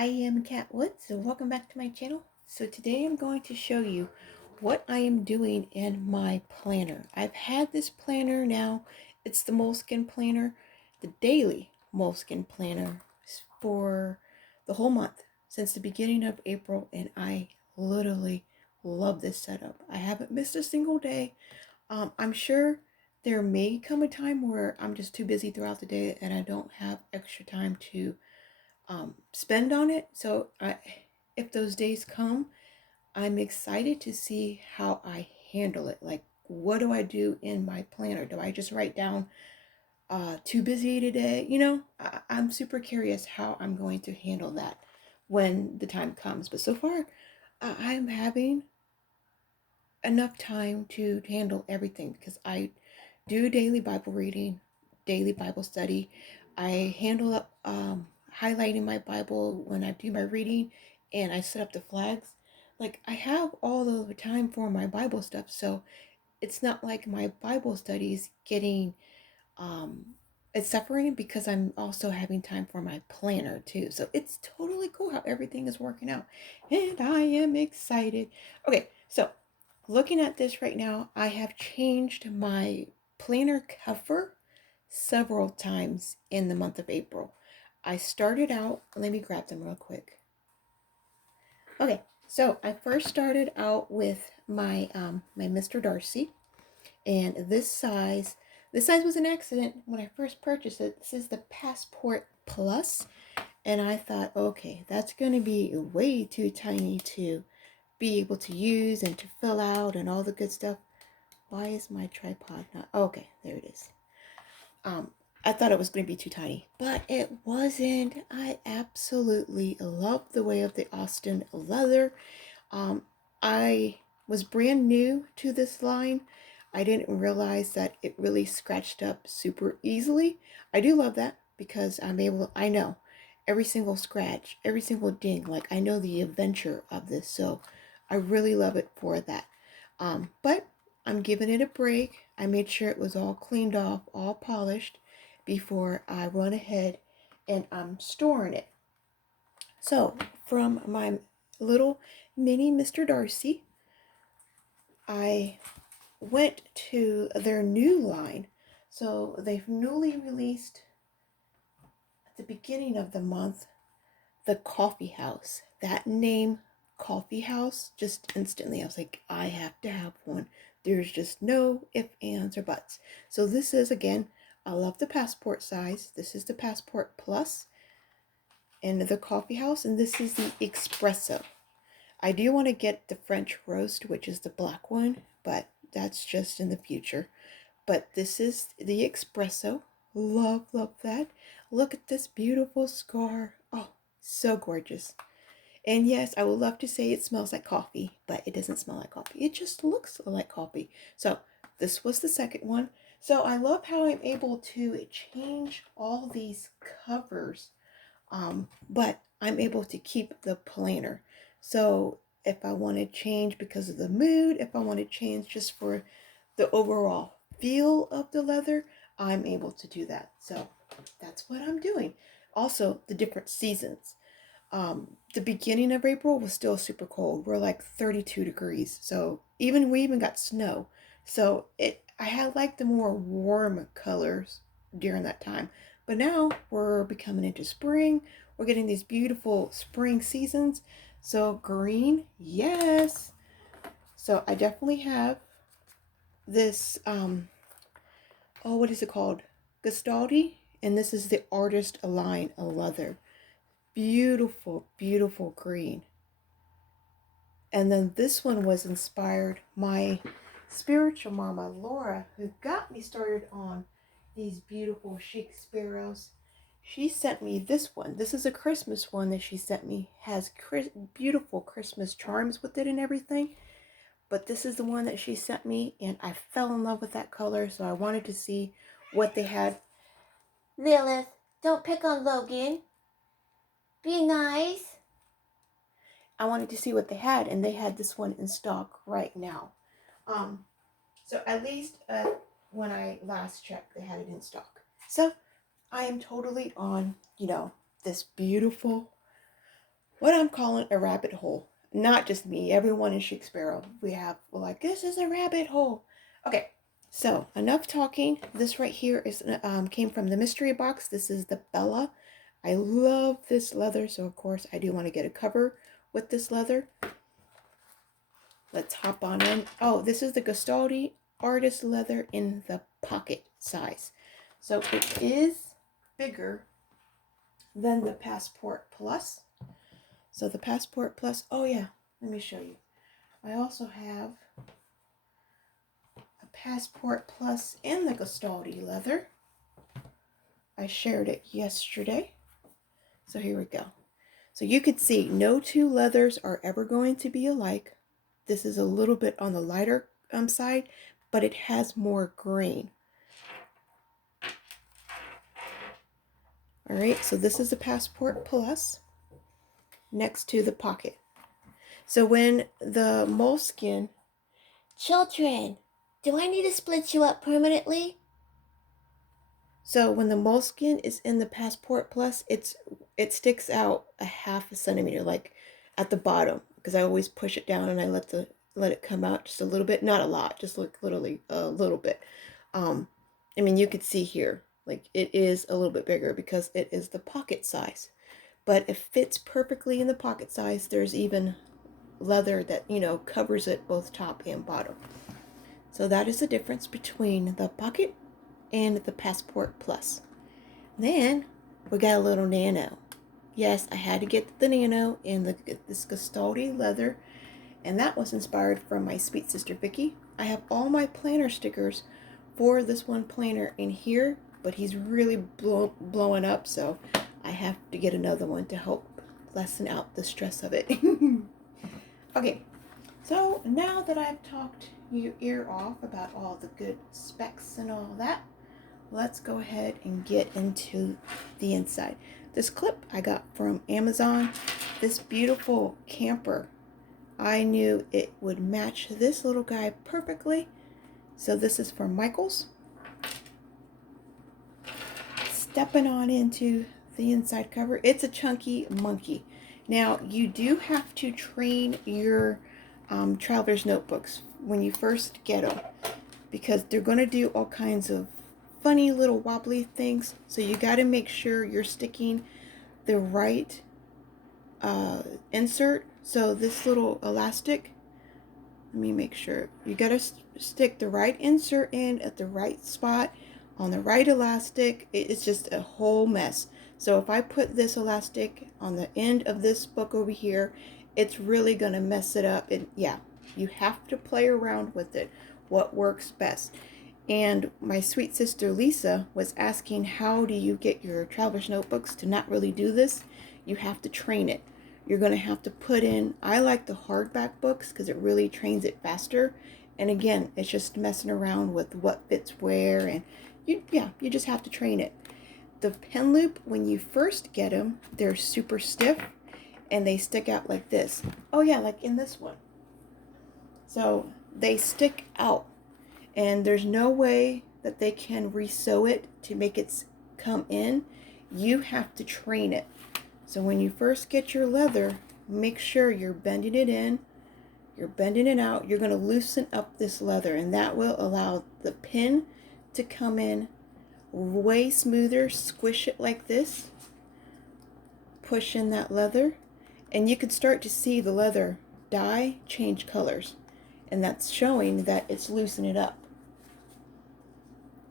I am Kat Woods, so welcome back to my channel. So today I'm going to show you what I am doing in my planner. I've had this planner now. It's the Moleskine planner, the daily Moleskine planner for the whole month since the beginning of April, and I literally love this setup. I haven't missed a single day. I'm sure there may come a time where I'm just too busy throughout the day and I don't have extra time to spend on it. If those days come, I'm excited to see how I handle it. Like, what do I do in my planner? Do I just write down too busy today? I'm super curious how I'm going to handle that when the time comes. But so far, I'm having enough time to handle everything because I do daily Bible reading, daily Bible study. I handle up highlighting my Bible when I do my reading, and I set up the flags. Like, I have all the time for my Bible stuff, so it's not like my Bible study is getting um it's suffering because I'm also having time for my planner too. So it's totally cool how everything is working out. And I am excited. Okay, so looking at this right now, I have changed my planner cover several times in the month of April. I started out, let me grab them real quick. Okay, so I first started out with my Mr. Darcy, and this size was an accident when I first purchased it. This is the Passport Plus, and I thought, okay, that's going to be way too tiny to be able to use and to fill out and all the good stuff. Why is my tripod not? Okay, there it is. I thought it was going to be too tiny, but it wasn't. I absolutely love the way of the Austin leather. Um, I was brand new to this line. I didn't realize that it really scratched up super easily. I do love that because I know every single scratch, every single ding. Like, I know the adventure of this, so I really love it for that. But I'm giving it a break. I made sure it was all cleaned off, all polished before I run ahead and I'm storing it. So, from my little mini Mr. Darcy, I went to their new line. So, they've newly released at the beginning of the month the Coffee House. That name, Coffee House, just instantly, I was like, I have to have one. There's just no ifs, ands, or buts. So, this is again, I love the passport size. This is the Passport Plus and the Coffee House, and this is the Espresso. I do want to get the French roast, which is the black one, but that's just in the future. But this is the espresso. Love, love that. Look at this beautiful scar. Oh, so gorgeous. And yes, I would love to say it smells like coffee, but it doesn't smell like coffee. It just looks like coffee. So this was the second one. So I love how I'm able to change all these covers, but I'm able to keep the planner. So if I want to change because of the mood, if I want to change just for the overall feel of the leather, I'm able to do that. So that's what I'm doing. Also, the different seasons. The beginning of April was still super cold. We're like 32 degrees. So we even got snow. So I had like the more warm colors during that time. But now we're becoming into spring. We're getting these beautiful spring seasons. So green, yes. So I definitely have this what is it called? Gastaldi, and this is the Artist Line leather. Beautiful, beautiful green. And then this one was inspired my spiritual mama Laura, who got me started on these beautiful chic sparrows. She sent me this one. This is a Christmas one that she sent me. Has beautiful Christmas charms with it and everything. But this is the one that she sent me, and I fell in love with that color, so I wanted to see what they had. Lilith, don't pick on Logan. Be nice. I wanted to see what they had, and they had this one in stock right now. So at least when I last checked, they had it in stock. So I am totally on, this beautiful what I'm calling a rabbit hole. Not just me, everyone in Shakespeare. We're like, this is a rabbit hole. Okay, so enough talking. This right here is came from the mystery box. This is the Bella. I love this leather, so of course I do want to get a cover with this leather. Let's hop on in. Oh, this is the Gastaldi Artist Leather in the pocket size. So it is bigger than the Passport Plus. So the Passport Plus, oh yeah, let me show you. I also have a Passport Plus in the Gastaldi leather. I shared it yesterday. So here we go. So you can see no two leathers are ever going to be alike. This is a little bit on the lighter side, but it has more grain. All right, so this is the Passport Plus next to the pocket. So when the Moleskine, children, do I need to split you up permanently? So when the Moleskine is in the Passport Plus, it sticks out a half a centimeter, like at the bottom, because I always push it down and I let it come out just a little bit, not a lot, just like literally a little bit. I mean, you could see here, like it is a little bit bigger because it is the pocket size, but it fits perfectly in the pocket size. There's even leather that, covers it both top and bottom. So that is the difference between the pocket and the Passport Plus. Then we got a little nano. Yes, I had to get the nano in this Gastaldi leather, and that was inspired from my sweet sister Vicky. I have all my planner stickers for this one planner in here, but he's really blowing up, so I have to get another one to help lessen out the stress of it. Okay, so now that I've talked your ear off about all the good specs and all that, let's go ahead and get into the inside. This clip I got from Amazon, this beautiful camper. I knew it would match this little guy perfectly. So this is from Michaels. Stepping on into the inside cover. It's a chunky monkey. Now, you do have to train your traveler's notebooks when you first get them, because they're going to do all kinds of funny little wobbly things. So you got to make sure you're sticking the right insert. So this little elastic, let me make sure. You got to stick the right insert in at the right spot on the right elastic. It's just a whole mess. So if I put this elastic on the end of this book over here, it's really going to mess it up. And yeah, you have to play around with it. What works best. And my sweet sister Lisa was asking, how do you get your traveler's notebooks to not really do this? You have to train it. You're going to have to put in, I like the hardback books because it really trains it faster. And again, it's just messing around with what fits where, and you just have to train it. The pen loop, when you first get them, they're super stiff and they stick out like this. Oh yeah, like in this one. So they stick out, and there's no way that they can re-sew it to make it come in. You have to train it. So when you first get your leather, make sure you're bending it in, you're bending it out. You're going to loosen up this leather, and that will allow the pin to come in way smoother. Squish it like this, push in that leather, and you can start to see the leather dye change colors, and that's showing that it's loosening it up.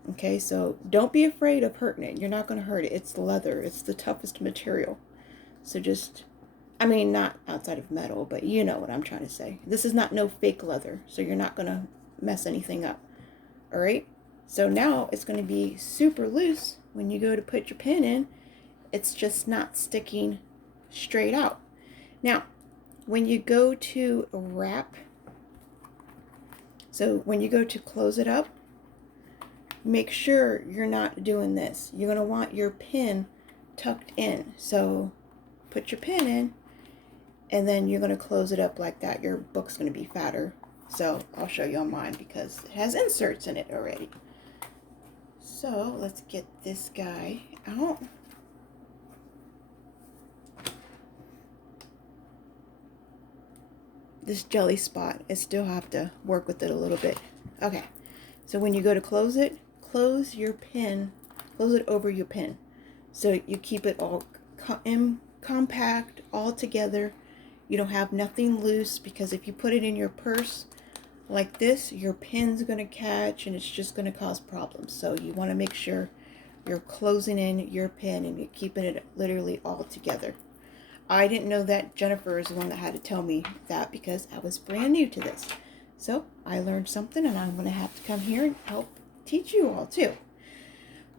Okay, so don't be afraid of hurting it. You're not going to hurt it. It's the leather. It's the toughest material. So just, I mean, not outside of metal, but you know what I'm trying to say. This is not no fake leather, so you're not going to mess anything up. All right? So now it's going to be super loose when you go to put your pin in. It's just not sticking straight out. Now, when you go to wrap, so when you go to close it up, make sure you're not doing this. You're going to want your pin tucked in. So put your pin in, and then you're going to close it up like that. Your book's going to be fatter. So I'll show you on mine because it has inserts in it already. So let's get this guy out. this jelly spot. I still have to work with it a little bit. Okay, so when you go to close it, close your pen, close it over your pen. So you keep it all compact, all together. You don't have nothing loose, because if you put it in your purse like this, your pen's going to catch and it's just going to cause problems. So you want to make sure you're closing in your pen and you're keeping it literally all together. I didn't know that. Jennifer is the one that had to tell me that, because I was brand new to this. So I learned something, and I'm going to have to come here and help teach you all too.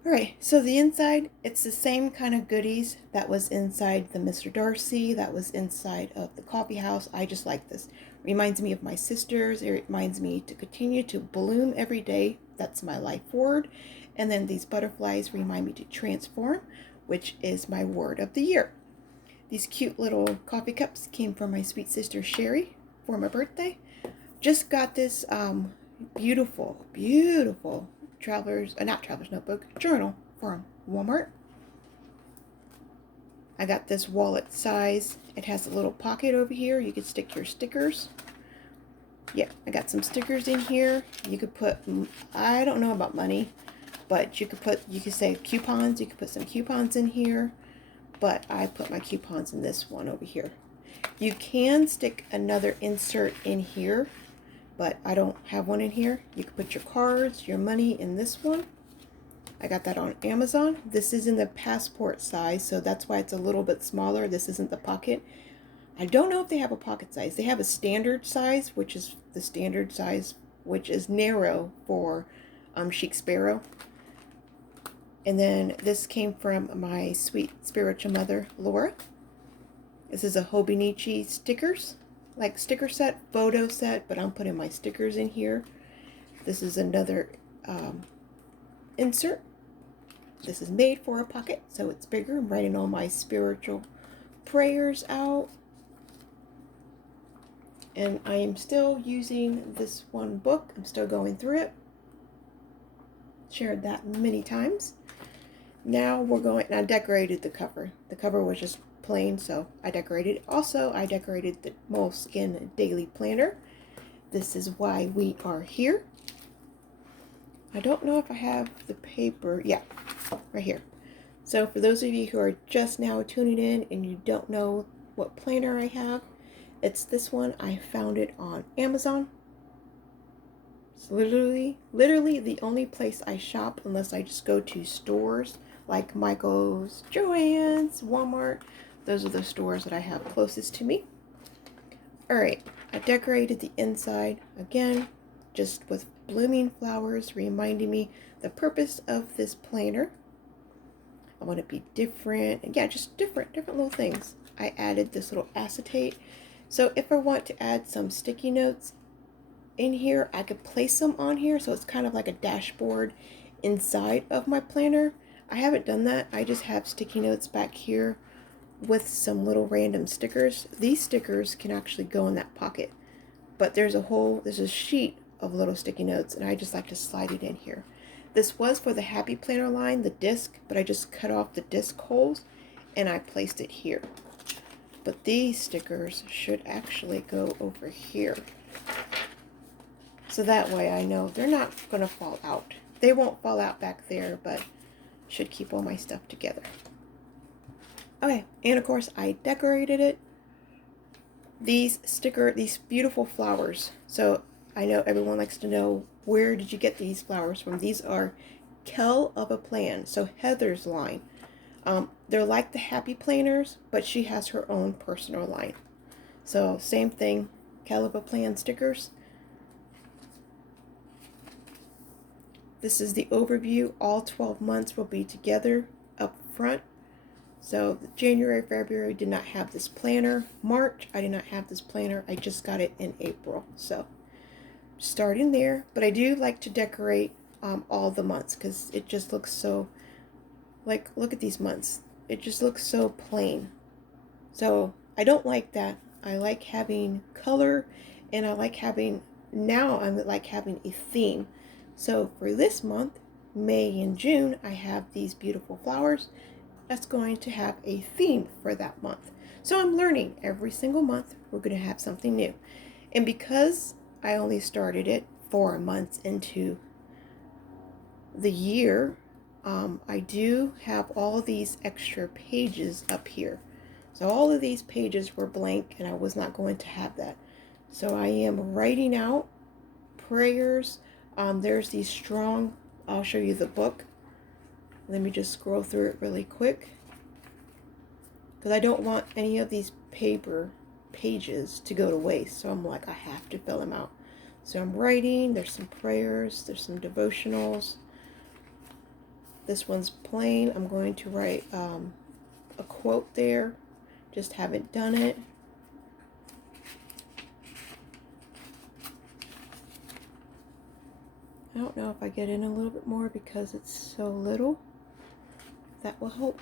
Alright, so the inside, it's the same kind of goodies that was inside the Mr. Darcy, that was inside of the coffee house. I just like this. Reminds me of my sisters. It reminds me to continue to bloom every day. That's my life word. And then these butterflies remind me to transform, which is my word of the year. These cute little coffee cups came from my sweet sister Sherry for my birthday. Just got this beautiful not traveler's notebook, journal from Walmart. I got this wallet size. It has a little pocket over here. You could stick your stickers. Yeah, I got some stickers in here. You could put, I don't know about money, but you could say coupons. You could put some coupons in here, but I put my coupons in this one over here. You can stick another insert in here, but I don't have one in here. You can put your cards, your money in this one. I got that on Amazon. This is in the passport size, so that's why it's a little bit smaller. This isn't the pocket. I don't know if they have a pocket size. They have a standard size, which is the standard size, which is narrow for Chic Sparrow. And then this came from my sweet spiritual mother, Laura. This is a Hobonichi stickers, like sticker set, photo set, but I'm putting my stickers in here. This is another insert. This is made for a pocket, so it's bigger. I'm writing all my spiritual prayers out. And I am still using this one book. I'm still going through it. Shared that many times. Now we're going, and I decorated the cover. The cover was just plain, so I decorated it. Also, I decorated the Moleskine Daily Planner. This is why we are here. I don't know if I have the paper. Yeah, right here. So for those of you who are just now tuning in and you don't know what planner I have, it's this one. I found it on Amazon. It's literally the only place I shop, unless I just go to stores like Michael's, Joann's, Walmart. Those are the stores that I have closest to me. Alright, I decorated the inside again, just with blooming flowers, reminding me the purpose of this planner. I want to be different, and yeah, just different little things. I added this little acetate. So if I want to add some sticky notes in here, I could place them on here, so it's kind of like a dashboard inside of my planner. I haven't done that. I just have sticky notes back here with some little random stickers. These stickers can actually go in that pocket, but there's a sheet of little sticky notes, and I just like to slide it in here. This was for the Happy Planner line, the disc, but I just cut off the disc holes and I placed it here. But these stickers should actually go over here, so that way I know they're not going to fall out. They won't fall out back there, but should keep all my stuff together. Okay, and of course I decorated it. These beautiful flowers. So I know everyone likes to know, where did you get these flowers from? These are Kell of a Plan, so Heather's line. They're like the Happy Planners, but she has her own personal line. So same thing, Kell of a Plan stickers. This is the overview. All 12 months will be together up front. So January, February did not have this planner. March, I did not have this planner. I just got it in April. So starting there, but I do like to decorate all the months, because it just looks so, like, look at these months. It just looks so plain. So I don't like that. I like having color, and I like having, now I'm like having a theme. So for this month, May and June, I have these beautiful flowers. That's going to have a theme for that month. So I'm learning every single month. We're going to have something new. And because I only started it 4 months into the year, I do have all these extra pages up here. So all of these pages were blank and I was not going to have that. So I am writing out prayers. There's these strong, I'll show you the book. Let me just scroll through it really quick, because I don't want any of these paper pages to go to waste. So I'm like, I have to fill them out. So I'm writing, there's some prayers, there's some devotionals. This one's plain. I'm going to write a quote there. Just haven't done it. I don't know if I get in a little bit more because it's so little. That will help.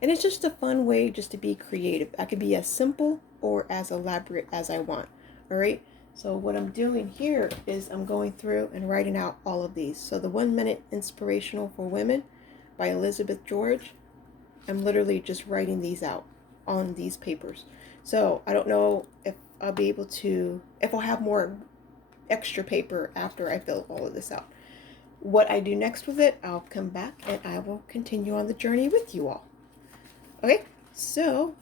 And it's just a fun way just to be creative. I can be as simple or as elaborate as I want. All right. So what I'm doing here is I'm going through and writing out all of these. So the 1 minute inspirational for women by Elizabeth George. I'm literally just writing these out on these papers. So I don't know if I'll be able to, if I'll have more extra paper after I fill all of this out. What I do next with it, I'll come back and I will continue on the journey with you all. Okay, so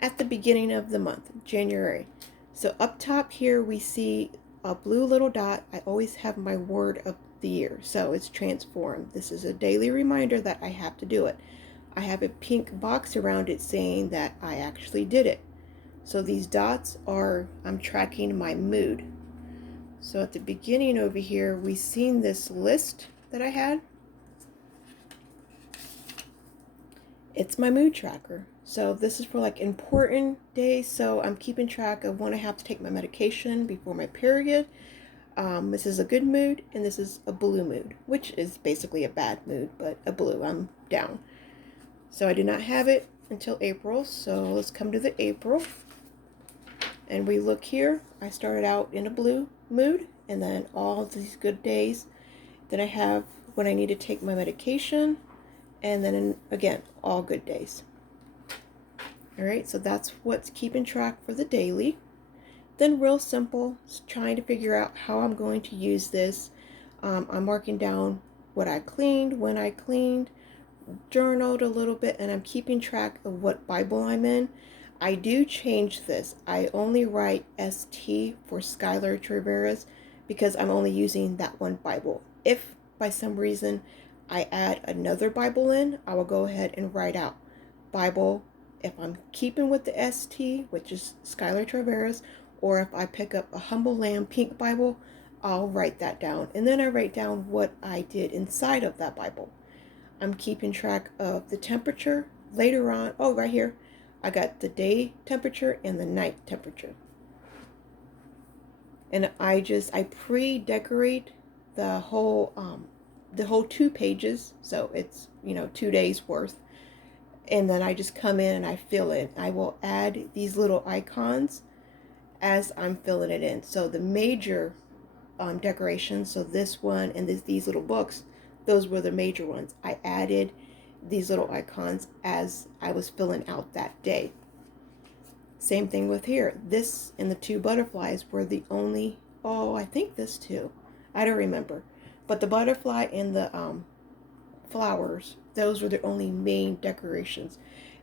at the beginning of the month, January. So up top here we see a blue little dot. I always have my word of the year. So it's transform. This is a daily reminder that I have to do it. I have a pink box around it saying that I actually did it. So these dots are, I'm tracking my mood. So at the beginning over here, we seen this list that I had. It's my mood tracker. So this is for like important days. So I'm keeping track of when I have to take my medication before my period. This is a good mood and this is a blue mood, which is basically a bad mood, but a blue, I'm down. So I did not have it until April. So let's come to the April. And we look here. I started out in a blue mood and then all these good days. Then I have when I need to take my medication. And then again, all good days. All right, so that's what's keeping track for the daily. Then real simple, trying to figure out how I'm going to use this. I'm marking down what I cleaned, when I cleaned, journaled a little bit, and I'm keeping track of what Bible I'm in. I do change this. I only write ST for Skylar Traveras because I'm only using that one Bible. If by some reason I add another Bible in, I will go ahead and write out Bible if I'm keeping with the ST, which is Skylar Traveras, or if I pick up a Humble Lamb pink Bible, I'll write that down. And then I write down what I did inside of that Bible. I'm keeping track of the temperature. Later on, oh, right here, I got the day temperature and the night temperature. And I pre-decorate the whole 2 pages, so it's 2 days worth. And then I just come in and I fill it. I will add these little icons as I'm filling it in. So the major decorations, so this one and these little books, those were the major ones. I added these little icons as I was filling out that day. Same thing with here. This and the 2 butterflies were the only, I think this too. I don't remember. But the butterfly and the flowers, those were the only main decorations.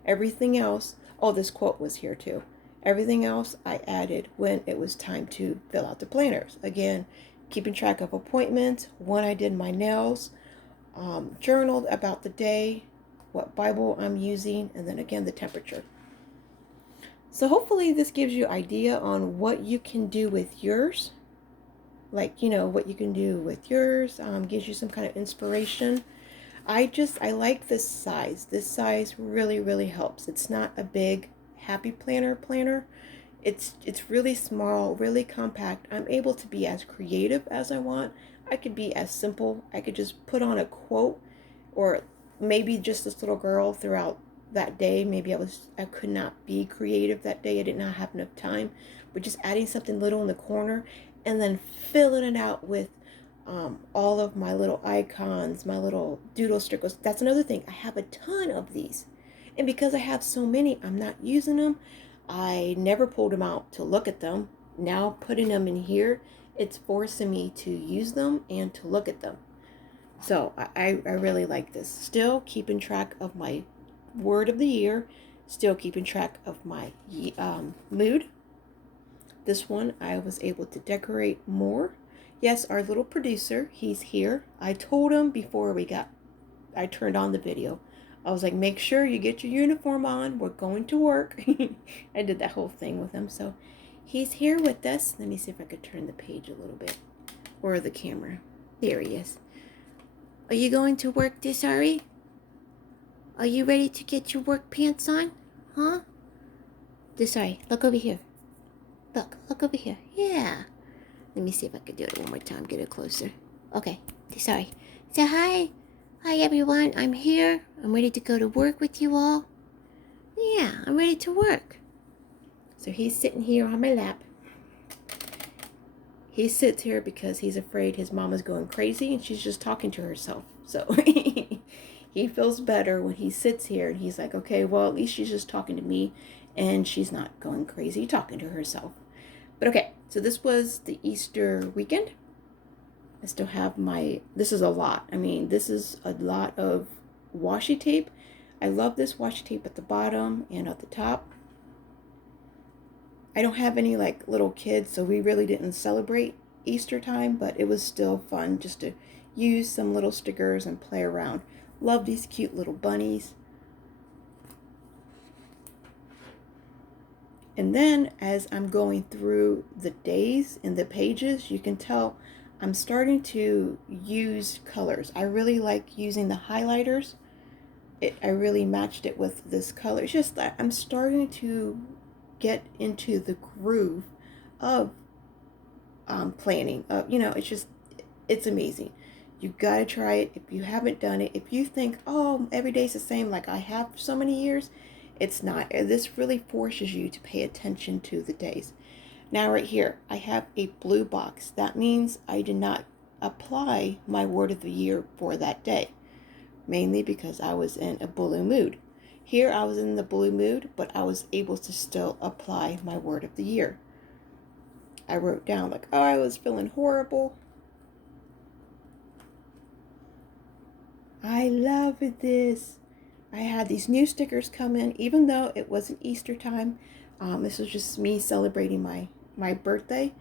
Everything else, this quote was here too. Everything else I added when it was time to fill out the planners. Again, keeping track of appointments, when I did my nails, journaled about the day, what Bible I'm using, and then again the temperature. So hopefully this gives you idea on what you can do with yours. Like, what you can do with yours, gives you some kind of inspiration. I like this size. This size really, really helps. It's not a big happy planner. It's really small, really compact. I'm able to be as creative as I want. I could be as simple. I could just put on a quote, or maybe just this little girl throughout that day. Maybe I could not be creative that day. I did not have enough time. But just adding something little in the corner and then filling it out with all of my little icons, my little doodle stickers. That's another thing. I have a ton of these. And because I have so many, I'm not using them. I never pulled them out to look at them. Now putting them in here, it's forcing me to use them and to look at them. So I really like this. Still keeping track of my word of the year. Still keeping track of my mood. This one I was able to decorate more. Yes, our little producer, he's here. I told him before I turned on the video. I was like, make sure you get your uniform on. We're going to work. I did that whole thing with him. So he's here with us. Let me see if I could turn the page a little bit. Or the camera. There he is. Are you going to work, Desari? Are you ready to get your work pants on? Huh? Desari, look over here. Look over here. Yeah. Let me see if I can do it one more time. Get it closer. Okay. Sorry. Say hi. Hi, everyone. I'm here. I'm ready to go to work with you all. Yeah, I'm ready to work. So he's sitting here on my lap. He sits here because he's afraid his mama's going crazy and she's just talking to herself. So he feels better when he sits here and he's like, okay, well, at least she's just talking to me and she's not going crazy talking to herself. But okay, so this was the Easter weekend. I still have this is a lot. I mean, this is a lot of washi tape. I love this washi tape at the bottom and at the top. I don't have any like little kids, so we really didn't celebrate Easter time, but it was still fun just to use some little stickers and play around. Love these cute little bunnies. And then as I'm going through the days and the pages, you can tell I'm starting to use colors. I really like using the highlighters. I really matched it with this color. It's just that I'm starting to get into the groove of planning. It's amazing. You gotta try it if you haven't done it. If you think, oh, every day's the same, like I have so many years, it's not. This really forces you to pay attention to the days. Now right here, I have a blue box. That means I did not apply my word of the year for that day, mainly because I was in a blue mood. Here I was in the blue mood, but I was able to still apply my word of the year. I wrote down like, oh, I was feeling horrible. I love this. I had these new stickers come in, even though it wasn't Easter time. This was just me celebrating my birthday.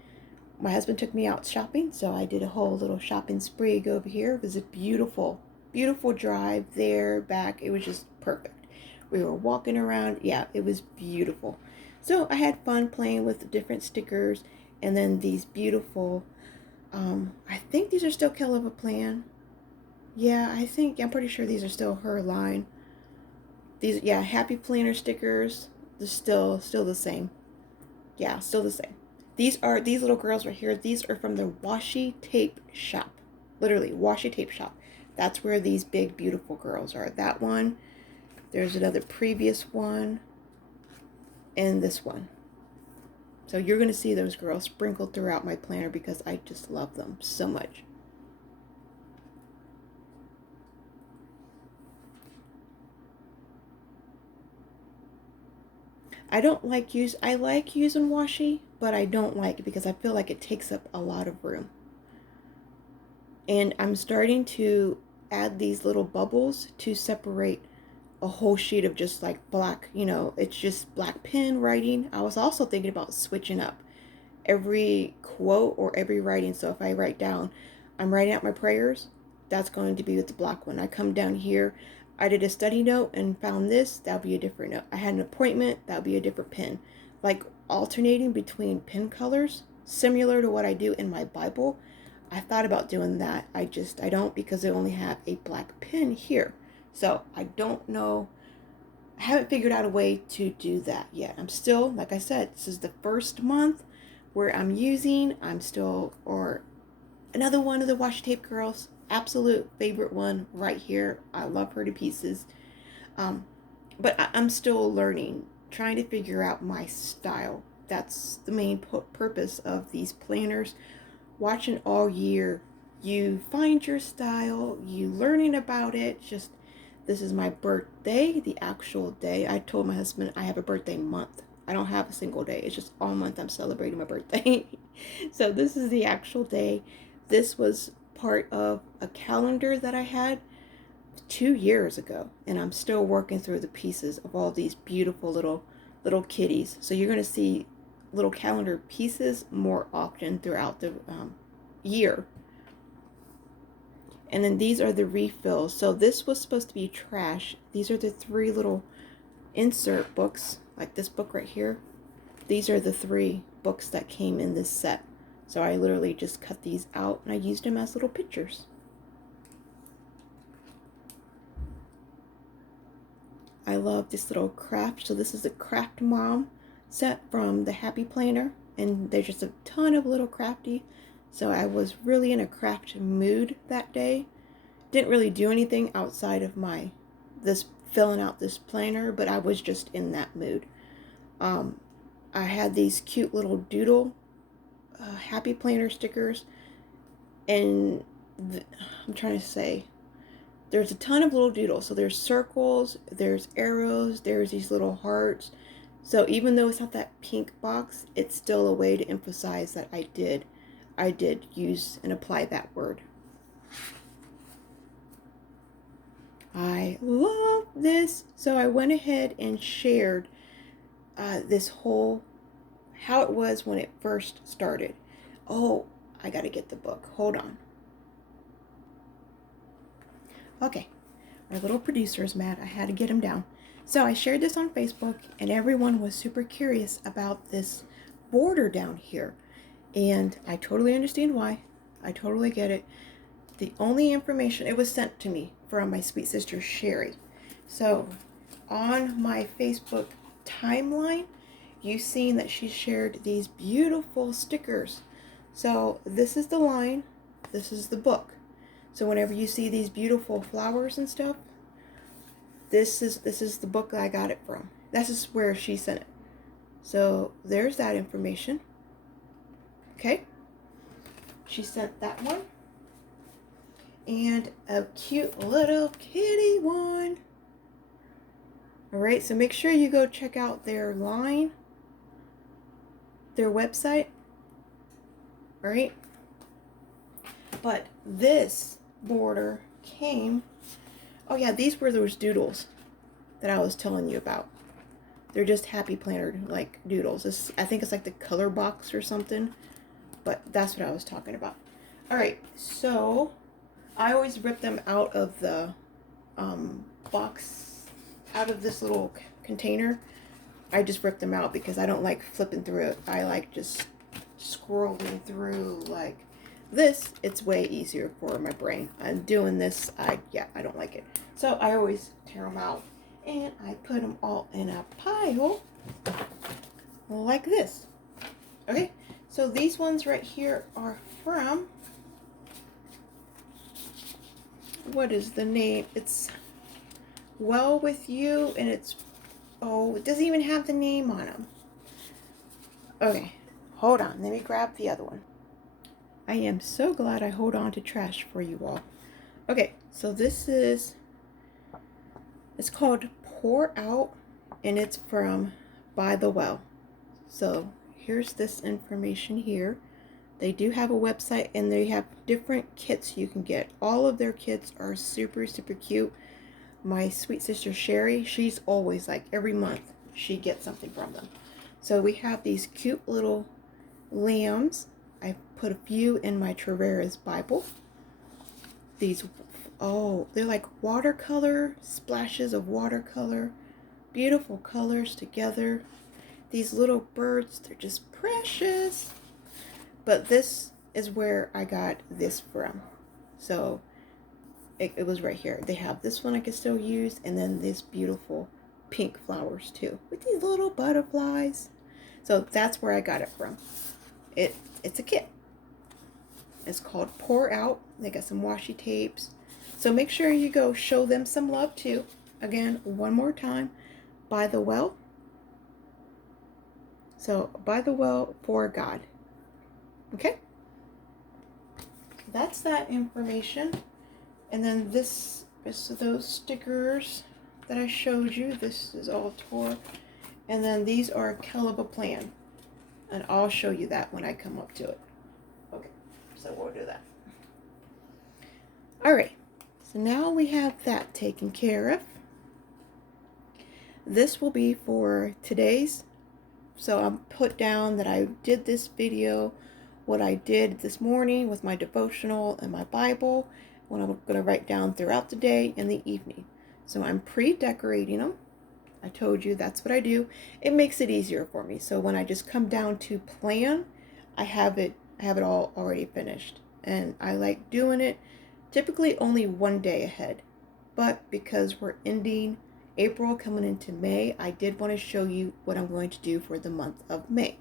My husband took me out shopping, so I did a whole little shopping spree over here. It was a beautiful, beautiful drive there, back. It was just perfect. We were walking around. Yeah, it was beautiful. So I had fun playing with the different stickers, and then these beautiful, I think these are still Keleva Plan. Yeah, I'm pretty sure these are still her line. These, yeah, Happy Planner stickers. They're still the same. Yeah, still the same. These little girls right here. These are from the washi tape shop. Literally, washi tape shop. That's where these big, beautiful girls are. That one. There's another previous one. And this one. So you're going to see those girls sprinkled throughout my planner because I just love them so much. I like using washi, but I don't like it because I feel like it takes up a lot of room. And I'm starting to add these little bubbles to separate a whole sheet of just like black, it's just black pen writing. I was also thinking about switching up every quote or every writing. So if I write down, I'm writing out my prayers, that's going to be with the black one. I come down here, I did a study note and found this, that'll be a different note. I had an appointment, that'll be a different pen. Like alternating between pen colors, similar to what I do in my Bible. I thought about doing that. I don't, because I only have a black pen here. So I don't know. I haven't figured out a way to do that yet. I'm still, like I said, this is the first month where I'm still, or another one of the washi tape girls, absolute favorite one right here. I love her to pieces. But I'm still learning, trying to figure out my style. That's the main purpose of these planners. Watching all year, you find your style, you learning about it, just This is my birthday, the actual day. I told my husband I have a birthday month. I don't have a single day. It's just all month I'm celebrating my birthday. So this is the actual day. This was part of a calendar that I had 2 years ago, and I'm still working through the pieces of all these beautiful little kitties. So you're going to see little calendar pieces more often throughout the year. And then these are the refills. So this was supposed to be trash. These are the 3 little insert books, like this book right here. These are the 3 books that came in this set. So I literally just cut these out and I used them as little pictures. I love this little craft. So this is a Craft Mom set from the Happy Planner, and there's just a ton of little crafty. So I was really in a craft mood that day. Didn't really do anything outside of this filling out this planner, but I was just in that mood. I had these cute little doodle Happy Planner stickers, and I'm trying to say, there's a ton of little doodles. So there's circles, there's arrows, there's these little hearts. So even though it's not that pink box, it's still a way to emphasize that I did use and apply that word. I love this. So I went ahead and shared this whole, how it was when it first started. Oh, I gotta get the book. Hold on. Okay, our little producer is mad. I had to get him down. So I shared this on Facebook, and everyone was super curious about this border down here. And I totally understand why. I totally get it. The only information, it was sent to me from my sweet sister Sherry. So on my Facebook timeline, you've seen that she shared these beautiful stickers. So this is the line, this is the book. So whenever you see these beautiful flowers and stuff, this is the book that I got it from. This is where she sent it. So there's that information. Okay. She sent that one. And a cute little kitty one. Alright, so make sure you go check out their line, their website. Alright. But this border came, oh yeah, these were those doodles that I was telling you about. They're just Happy Planner like doodles. I think it's like the color box or something, but that's what I was talking about. Alright, so I always rip them out of the box, out of this little container. I just rip them out because I don't like flipping through it. I like just scrolling through like this. It's way easier for my brain. And doing this, I don't like it. So I always tear them out and I put them all in a pile like this. Okay, so these ones right here are from, what is the name? It's Well With You, and it's, oh, it doesn't even have the name on them. Okay, hold on. Let me grab the other one. I am so glad I hold on to trash for you all. Okay, so this is, it's called Pour Out, and it's from By the Well. So here's this information here. They do have a website, and they have different kits you can get. All of their kits are super, super cute. My sweet sister Sherry, she's always like every month she gets something from them. So we have these cute little lambs. I put a few in my Traveras Bible. These, oh, they're like watercolor, splashes of watercolor. Beautiful colors together. These little birds, they're just precious. But this is where I got this from. So it was right here. They have this one I can still use, and then this beautiful pink flowers too, with these little butterflies. So that's where I got it from. It's a kit. It's called Pour Out. They got some washi tapes. So make sure you go show them some love too. Again, one more time. By the Well. So By the Well for God. Okay? That's that information. And then this rest of those stickers that I showed you. This is all tore. And then these are Caliber Plan. And I'll show you that when I come up to it. Okay, so we'll do that. Alright, so now we have that taken care of. This will be for today's. So I'm put down that I did this video, what I did this morning with my devotional and my Bible, what I'm going to write down throughout the day and the evening. So I'm pre-decorating them. I told you that's what I do. It makes it easier for me. So when I just come down to plan, I have it all already finished. And I like doing it typically only one day ahead. But because we're ending April coming into May, I did want to show you what I'm going to do for the month of May.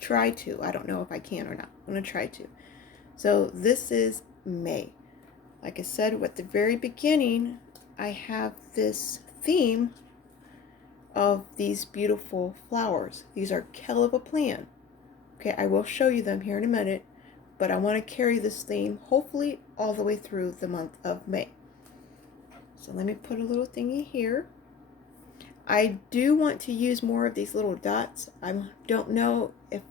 Try to. I don't know if I can or not. I'm going to try to. So this is May. Like I said at the very beginning, I have this theme of these beautiful flowers. These are Caliber Plan. Okay, I will show you them here in a minute, but I want to carry this theme hopefully all the way through the month of May. So let me put a little thingy here. I do want to use more of these little dots. I don't know if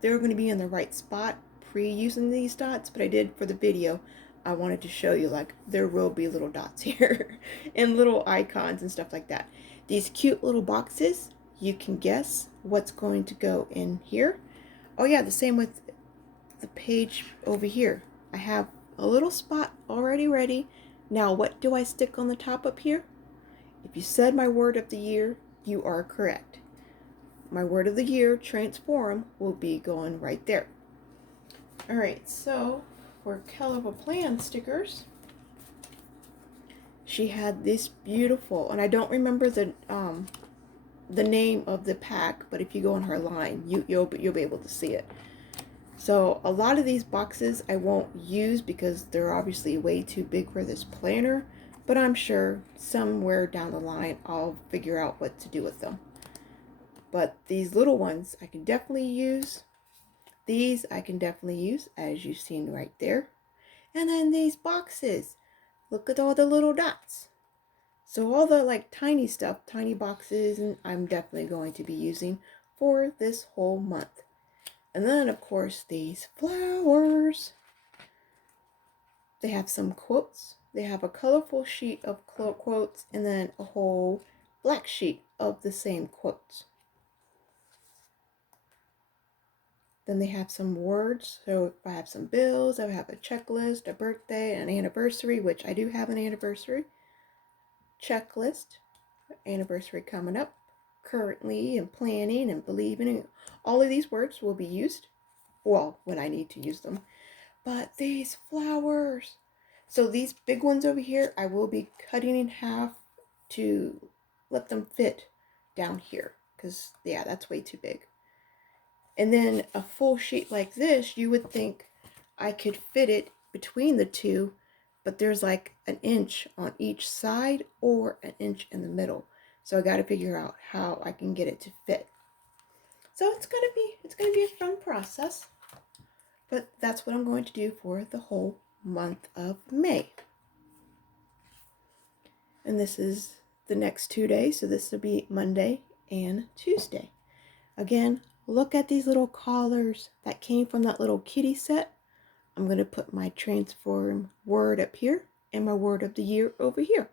they're going to be in the right spot pre-using these dots, but I did for the video. I wanted to show you, like, there will be little dots here and little icons and stuff like that. These cute little boxes, you can guess what's going to go in here. Oh yeah, the same with the page over here. I have a little spot already ready. Now what do I stick on the top up here? If you said my word of the year, you are correct. My word of the year, transform, will be going right there. Alright, so for Caliber Plan stickers, she had this beautiful, and I don't remember the name of the pack, but if you go on her line, you'll be able to see it. So a lot of these boxes I won't use because they're obviously way too big for this planner, but I'm sure somewhere down the line I'll figure out what to do with them. But these little ones I can definitely use. These I can definitely use, as you've seen right there. And then these boxes. Look at all the little dots. So all the like tiny stuff, tiny boxes, and I'm definitely going to be using for this whole month. And then of course these flowers. They have some quotes. They have a colorful sheet of quotes and then a whole black sheet of the same quotes. Then they have some words. So if I have some bills, I have a checklist, a birthday, an anniversary, which I do have an anniversary. Checklist, anniversary coming up, currently, and planning, and believing. All of these words will be used, well, when I need to use them. But these flowers. So these big ones over here, I will be cutting in half to let them fit down here. Because, yeah, that's way too big. And then a full sheet like this, you would think I could fit it between the two, but there's like an inch on each side or an inch in the middle. So I got to figure out how I can get it to fit. So it's gonna be a fun process. But that's what I'm going to do for the whole month of May. And this is the next 2 days, so this will be Monday and Tuesday. Again, look at these little collars that came from that little kitty set. I'm going to put my transform word up here and my word of the year over here.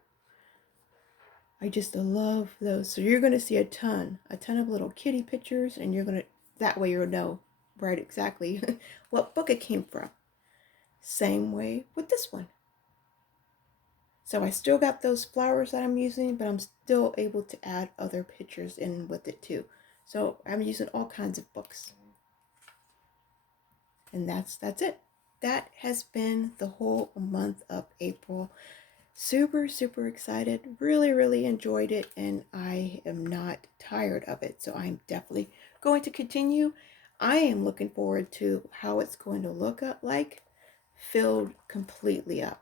I just love those. So you're going to see a ton of little kitty pictures, and you're going to, that way you'll know right exactly what book it came from. Same way with this one. So I still got those flowers that I'm using, but I'm still able to add other pictures in with it too. So I'm using all kinds of books. And that's it. That has been the whole month of April. Super, super excited. Really enjoyed it, and I am not tired of it. So I'm definitely going to continue. I am looking forward to how it's going to look like filled completely up.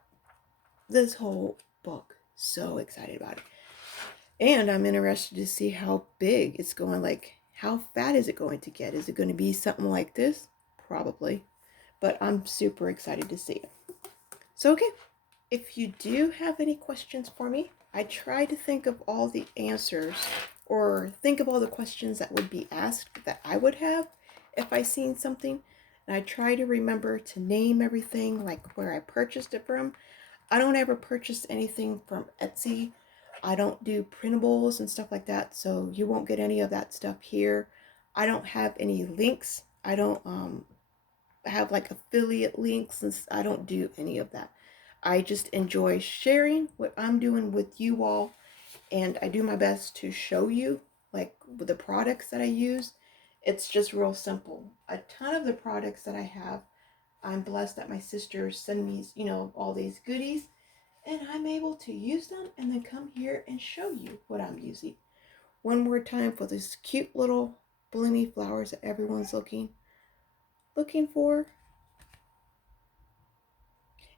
This whole book. So excited about it. And I'm interested to see how big it's going. Like, how fat is it going to get? Is it going to be something like this? Probably. But I'm super excited to see it. So, okay. if you do have any questions for me, I try to think of all the answers or think of all the questions that would be asked that I would have if I seen something. And I try to remember to name everything, like where I purchased it from. I don't ever purchase anything from Etsy. I don't do printables and stuff like that, so you won't get any of that stuff here. I don't have any links. I don't have like affiliate links, and I don't do any of that. I just enjoy sharing what I'm doing with you all, and I do my best to show you like the products that I use. It's just real simple. A ton of the products that I have, I'm blessed that my sisters send me, all these goodies, and I'm able to use them and then come here and show you what I'm using. One more time for this cute little bloomy flowers that everyone's looking for.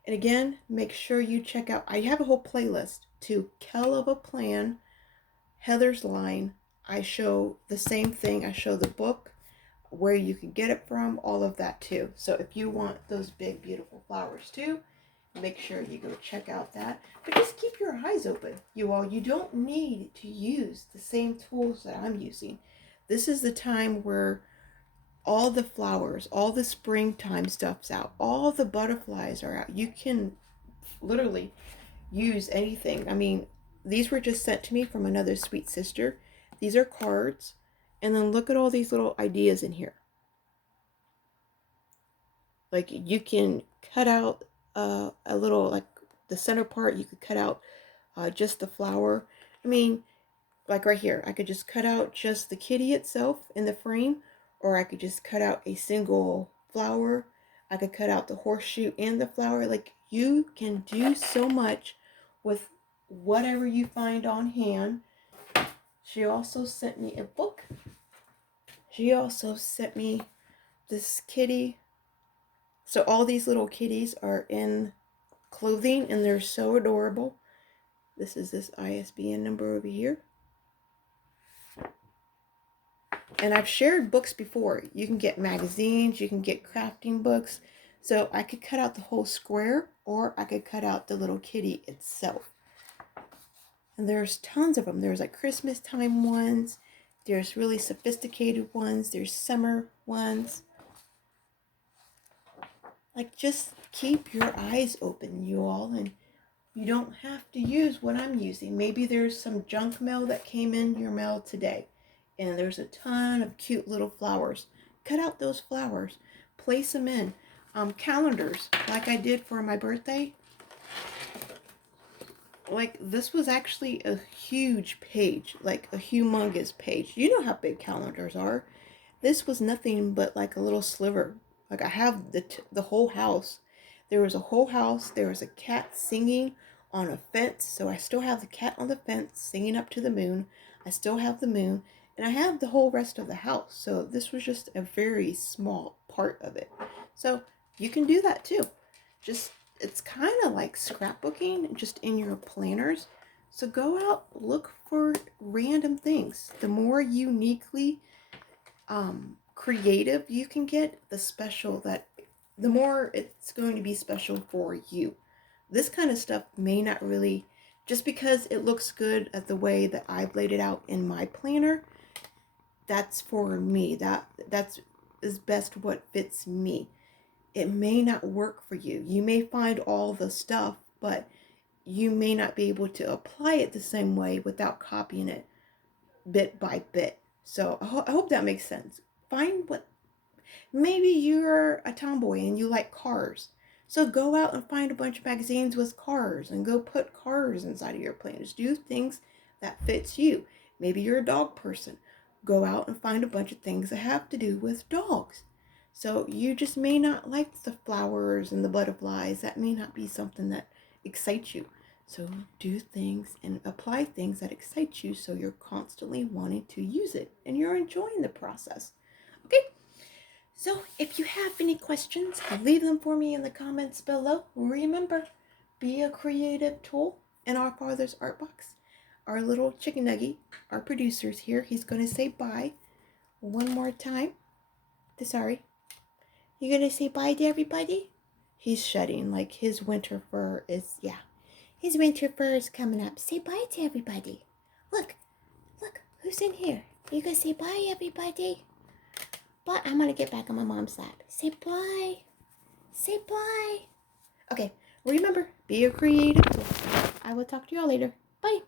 And again, make sure you check out, I have a whole playlist to Kell of a Plan, Heather's Line. I show the same thing. I show the book, where you can get it from, all of that too. So if you want those big, beautiful flowers too, make sure you go check out that. But just keep your eyes open, you all. You don't need to use the same tools that I'm using. This is the time where all the flowers, all the springtime stuff's out, all the butterflies are out. You can literally use anything. I mean, these were just sent to me from another sweet sister. These are cards. And then look at all these little ideas in here. Like you can cut out a little, like the center part, you could cut out just the flower. I mean, like right here, I could just cut out just the kitty itself in the frame, or I could just cut out a single flower. I could cut out the horseshoe and the flower. Like you can do so much with whatever you find on hand. She also sent me a book. She also sent me this kitty. So all these little kitties are in clothing and they're so adorable. This is this ISBN number over here. And I've shared books before. You can get magazines, you can get crafting books. So I could cut out the whole square, or I could cut out the little kitty itself. And there's tons of them. There's like Christmas time ones. There's really sophisticated ones. There's summer ones. Like just keep your eyes open, you all. And you don't have to use what I'm using. Maybe there's some junk mail that came in your mail today. And there's a ton of cute little flowers. Cut out those flowers. Place them in. Calendars, like I did for my birthday. Like this was actually a huge page. Like a humongous page. You know how big calendars are. This was nothing but like a little sliver. Like I have the whole house. There was a whole house. There was a cat singing on a fence. So I still have the cat on the fence singing up to the moon. I still have the moon. And I have the whole rest of the house. So this was just a very small part of it. So you can do that too. Just, it's kind of like scrapbooking just in your planners. So go out, look for random things. The more uniquely creative you can get, the more it's going to be special for you. This kind of stuff may not really, just because it looks good at the way that I've laid it out in my planner, that's for me. That's is best what fits me. It may not work for you. You may find all the stuff, but you may not be able to apply it the same way without copying it bit by bit. So I hope that makes sense. Find what, maybe you're a tomboy and you like cars. So go out and find a bunch of magazines with cars and go put cars inside of your planners. Do things that fits you. Maybe you're a dog person. Go out and find a bunch of things that have to do with dogs. So you just may not like the flowers and the butterflies. That may not be something that excites you. So do things and apply things that excite you so you're constantly wanting to use it and you're enjoying the process. Okay? So if you have any questions, leave them for me in the comments below. Remember, be a creative tool in our Father's Art Box. Our little chicken nugget, our producer's here. He's going to say bye one more time. Sorry. You're going to say bye to everybody? he's shedding. Like his winter fur is, yeah. His winter fur is coming up. Say bye to everybody. Look, look, who's in here? You guys say bye, everybody. Bye. I'm gonna get back on my mom's lap. Say bye. Say bye. Okay, remember, be a creative. I will talk to y'all later. Bye.